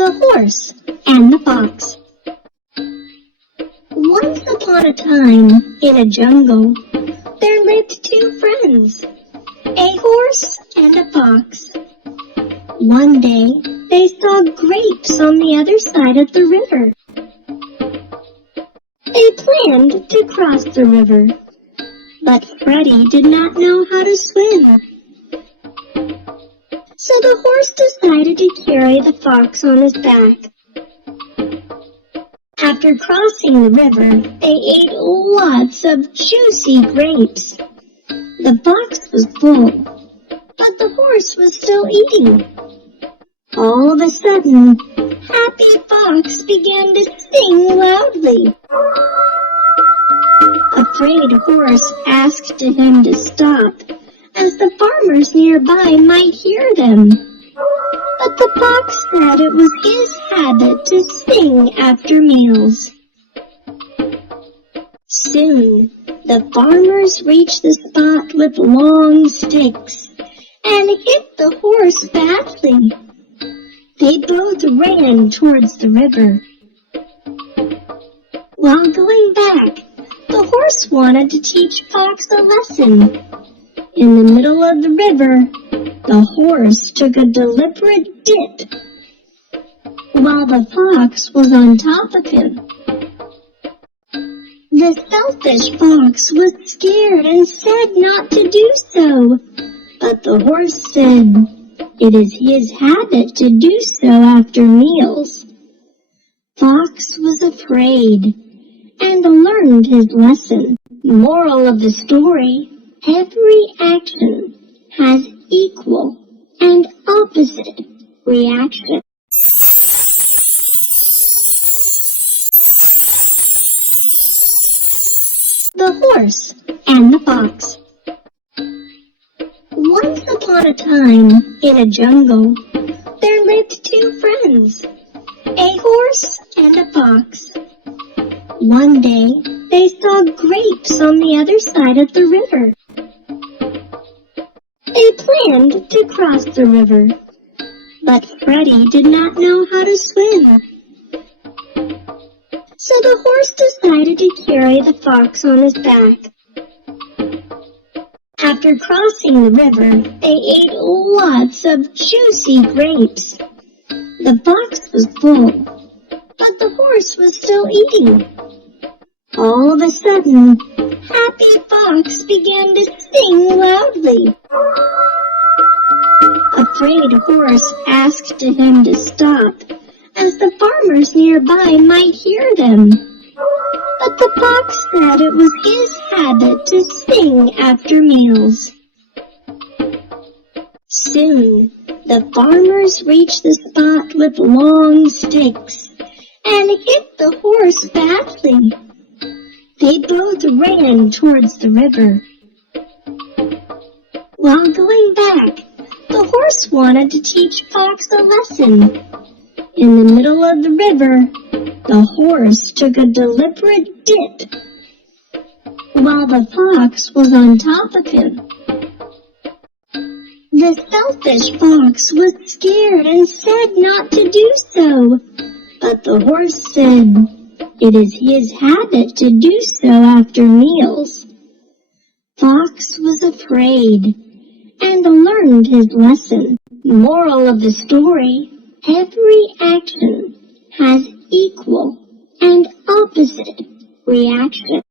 The Horse and the Fox. Once upon a time, in a jungle, there lived two friends, a horse and a fox. One day, they saw grapes on the other side of the river. They planned to cross the river, but Freddie did not know how to swim. So the horse decided to carry the fox on his back. After crossing the river, they ate lots of juicy grapes. The fox was full, but the horse was still eating. All of a sudden, Happy Fox began to sing loudly. Afraid Horse asked him to stop, as the farmers nearby might hear them. But the fox said it was his habit to sing after meals. Soon, the farmers reached the spot with long sticks and hit the horse badly. They both ran towards the river. While going back, the horse wanted to teach Fox a lesson. In the middle of the river, the horse took a deliberate dip, while the fox was on top of him. The selfish fox was scared and said not to do so, but the horse said it is his habit to do so after meals. Fox was afraid and learned his lesson. Moral of the story: every action has equal and opposite reaction. The Horse and the Fox. Once upon a time, in a jungle, there lived two friends, a horse and a fox. One day, they saw grapes on the other side of the river. They planned to cross the river, but Freddie did not know how to swim. So the horse decided to carry the fox on his back. After crossing the river, they ate lots of juicy grapes. The fox was full, but the horse was still eating. All of a sudden, Happy Fox began to sing loudly. Afraid Horse asked him to stop, as the farmers nearby might hear them. But the fox said it was his habit to sing after meals. Soon, the farmers reached the spot with long sticks and hit the horse badly. They both ran towards the river. While going back, the horse wanted to teach Fox a lesson. In the middle of the river, the horse took a deliberate dip, while the fox was on top of him. The selfish fox was scared and said not to do so, but the horse said it is his habit to do so after meals. Fox was afraid and learned his lesson. Moral of the story: every action has equal and opposite reaction.